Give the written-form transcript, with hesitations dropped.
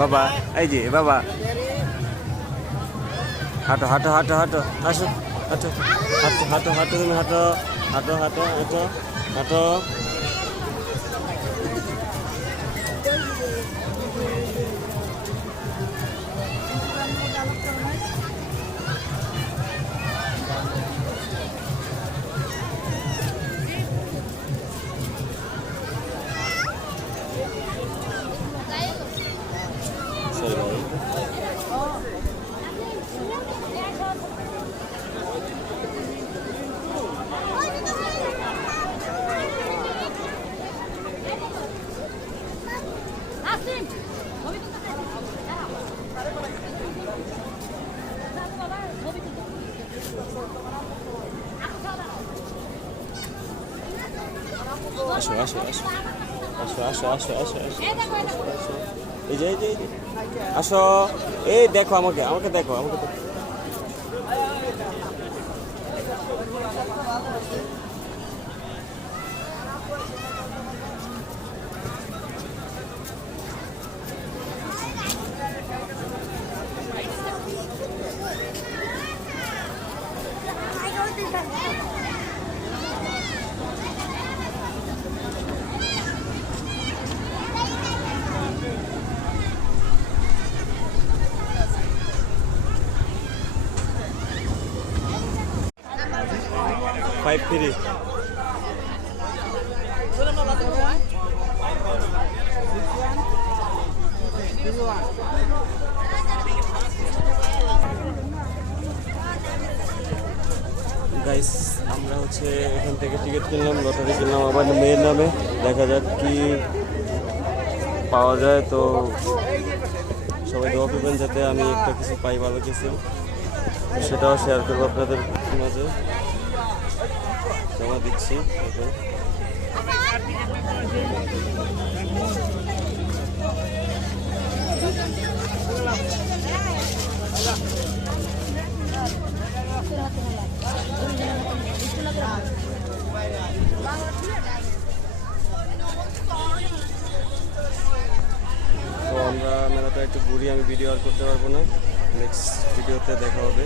বাবা এই যে বাবা হাঁটো হাঁটো হাঁটো হাঁটো আসো হাঁটো হাঁটো হাঁটো হাঁটো তুমি হাঁটো হাঁটো হাঁটো হাঁটো হাঁটো আসো আসো আসো আসো আসো আসো আসো আসো এই যে আসো এই দেখো আমাকে আমাকে দেখো আমাকে দেখো 5-3 গাইস আমরা হচ্ছে এখান থেকে টিকিট কিনলাম লটারি কিনলাম আবার মেয়ের নামে দেখা যাক কি পাওয়া যায় তো সবাই দোয়া করবেন যাতে আমি একটা কিছু পাই ভালো কিছু সেটাও শেয়ার করবো আপনাদের মাঝে জমা দিচ্ছি এখন তো আমরা মেলাটা একটু ঘুরি আমি ভিডিও আর করতে পারবো না নেক্সট ভিডিওতে দেখা হবে